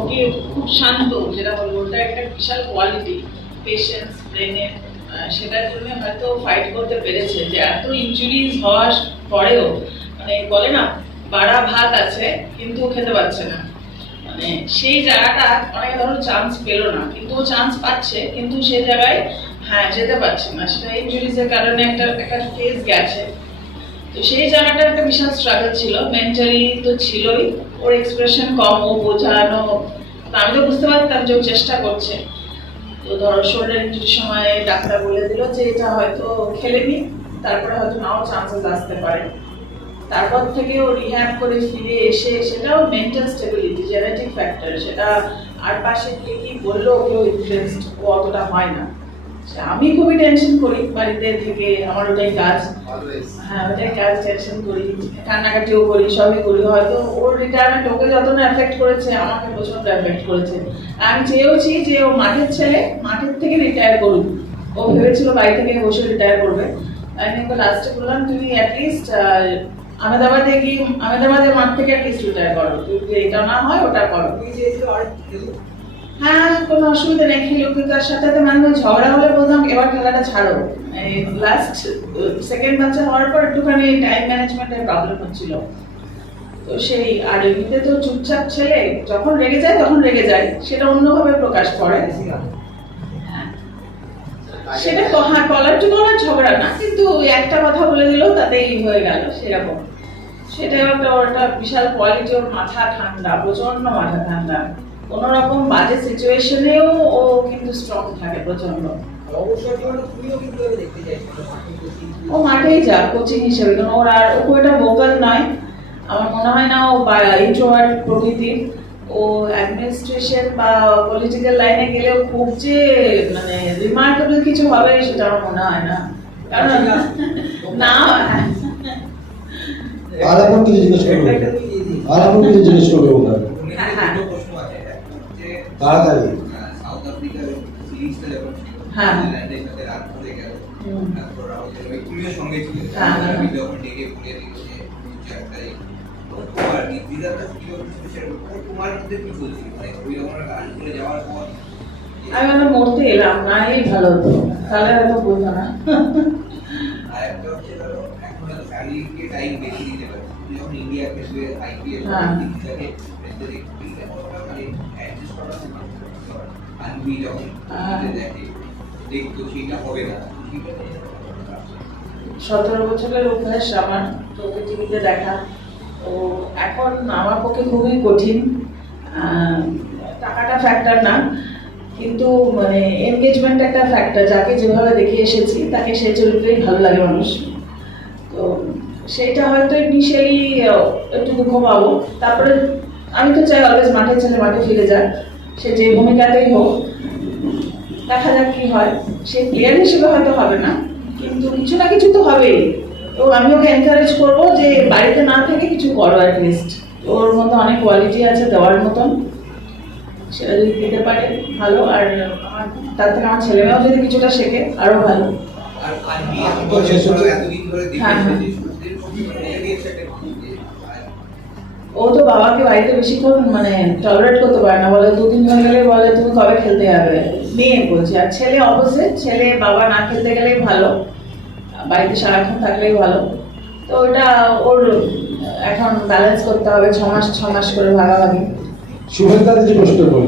ওকে খুব শান্ত, যেটা বলব, ওটা একটা বিশাল কোয়ালিটি পেশেন্স ব্রেনের সেটার জন্য হয়তো ফাইট করতে পেরেছে। যে এত ইনজুরিজ হওয়ার পরেও মানে বলে না, বাড়া ভাত আছে, কিন্তু খেতে পারছে না। মানে সেই জায়গাটা অনেকে ধরো চান্স পেল না, কিন্তু ও চান্স পাচ্ছে, কিন্তু সেই জায়গায় হ্যাঁ যেতে পারছে না। সেটা ইনজুরিজের কারণে একটা একটা ফেজ গেছে। তো সেই জায়গাটা একটা বিশাল স্ট্রাগল ছিল। মেন্টালি তো ছিলই। ওর এক্সপ্রেশন কম, ও বোঝানো। আমি তো বুঝতে পারতাম যে ও চেষ্টা করছে। তো ধরো শোল্ডার ইঞ্জুরির সময় ডাক্তার বলে দিল যে এটা হয়তো খেলে নি তারপরে হয়তো নাও চান্সেস আসতে পারে। তারপর থেকে ও রিহ্যাব করে ফিরে এসে সেটাও মেন্টাল স্টেবিলিটি জেনেটিক ফ্যাক্টর সেটা আর পাশে কে কি বলল কেউ ইনফ্লুয়েসড ও অতটা হয় না। আমি খুবই টেনশন করি বাড়িতে থেকে আমার ওটাই কাজ। হ্যাঁ ওটাই কাজ টেনশন করি কান্নাকাটিও করি সবই করি। হয়তো ওর রিটায়ারমেন্ট ওকে যত না এফেক্ট করেছে আমাকে প্রচণ্ড এফেক্ট করেছে। আমি চেয়েওছি যে ও মাঠের ছেলে মাঠের থেকে রিটায়ার করুক। ও ভেবেছিল বাড়ি থেকে বসে রিটায়ার করবে। আমি কিন্তু লাস্টে বললাম তুমি অ্যাটলিস্ট আহমেদাবাদে গিয়ে আহমেদাবাদের মাঠ থেকে অ্যাটলিস্ট রিটায়ার করো। তুমি এটা না হয় ওটা করো। হ্যাঁ কোনো অসুবিধা নেই, খেলো কিন্তু তার সাথে সাথে মানে ঝগড়া হলে এবার খেলাটা ছাড়ো লাস্ট সেকেন্ড বাচ্চা হওয়ার পর একটুখানি টাইম ম্যানেজমেন্টের প্রবলেম হচ্ছিল। তো সেই আর এমনিতে তো চুপচাপ ছেলে, যখন রেগে যায় তখন রেগে যায়, সেটা অন্যভাবে প্রকাশ করে। হ্যাঁ। সেটা হ্যাঁ কলার টু কলার ঝগড়া না, কিন্তু একটা কথা বলে দিলেও তাতেই হয়ে গেল, সেরকম। সেটা একটা ওটা বিশাল কোয়ালিটি ওর মাথা ঠান্ডা প্রচণ্ড মাথা ঠান্ডা। কোন রকম বাজে সিচুয়েশনেও ও কিন্তু স্ট্রং থাকে প্রচণ্ড ও মাঠেই যা কোচিং হিসেবে। কারণ ওর আর ও একটা ভোকাল নয়। আমার মনে হয় না ও ইন্ট্রোভার্ট প্রকৃতির। ও অ্যাডমিনিস্ট্রেশন বা পলিটিক্যাল লাইনে গেলে খুব যে মানে রিমার্কেবল কিছু হবে সেটা আমার মনে হয় না। কারণ না। আর এখন কিছু জিজ্ঞেস করব? আর এখন কিছু জিজ্ঞেস করব ওনার তাড়াতাড়ি। সাউথ আফ্রিকার সিরিজটা যখন। আমি যখন মধ্যে আমার মরতে এলাম, না ভালো তাহলে হয়তো বলতো না। এখন সেটা হবে না সতেরো বছরের অভ্যাস আমার তোকে টিভিতে দেখা। তো এখন আমার পক্ষে খুবই কঠিন। টাকাটা ফ্যাক্টর না। কিন্তু মানে এনগেজমেন্ট একটা ফ্যাক্টর যাকে যেভাবে দেখে এসেছি, তাকে সেই চরিত্রেই ভালো লাগে মানুষ। সেইটা হয়তো ইনিশিয়ালি একটু দুঃখ পাবো। তারপরে আমি তো চাই অলওয়েজ মাঠে ছেলে মাঠে ফিরে যাক। সে যে ভূমিকাতেই হোক দেখা যাক কি হয়। সে প্লেয়ার হিসেবে হয়তো হবে না কিন্তু কিছু না কিছু তো হবেই। তো আমি ওকে এনকারেজ করব যে বাড়িতে না থেকে কিছু করো অ্যাটলিস্ট ওর মধ্যে অনেক কোয়ালিটি আছে দেওয়ার মতন। সেটা যদি দিতে পারে ভালো। আর আমার তার থেকে আমার ছেলেরাও যদি কিছুটা শেখে আরও ভালো। আর আনবি তো শেষ হচ্ছে। এতদিন ধরে ও তো বাবাকে বাড়িতে বেশিক্ষণ মানে টলারেট করতে পারে না, বলে দুদিন হয়ে গেলে বলে, তুমি কবে খেলতে যাবে? মেয়ে বলছে, আর ছেলে অবশ্যই ছেলে বাবা না খেলতে গেলেই ভালো, বাড়িতে সারাক্ষণ থাকলেই ভালো। তো ওটা ওর এখন ব্যালেন্স করতে হবে, ছ মাস ছ মাস করে ভাগাভাগি। শুভেচ্ছা যে প্রশ্ন করব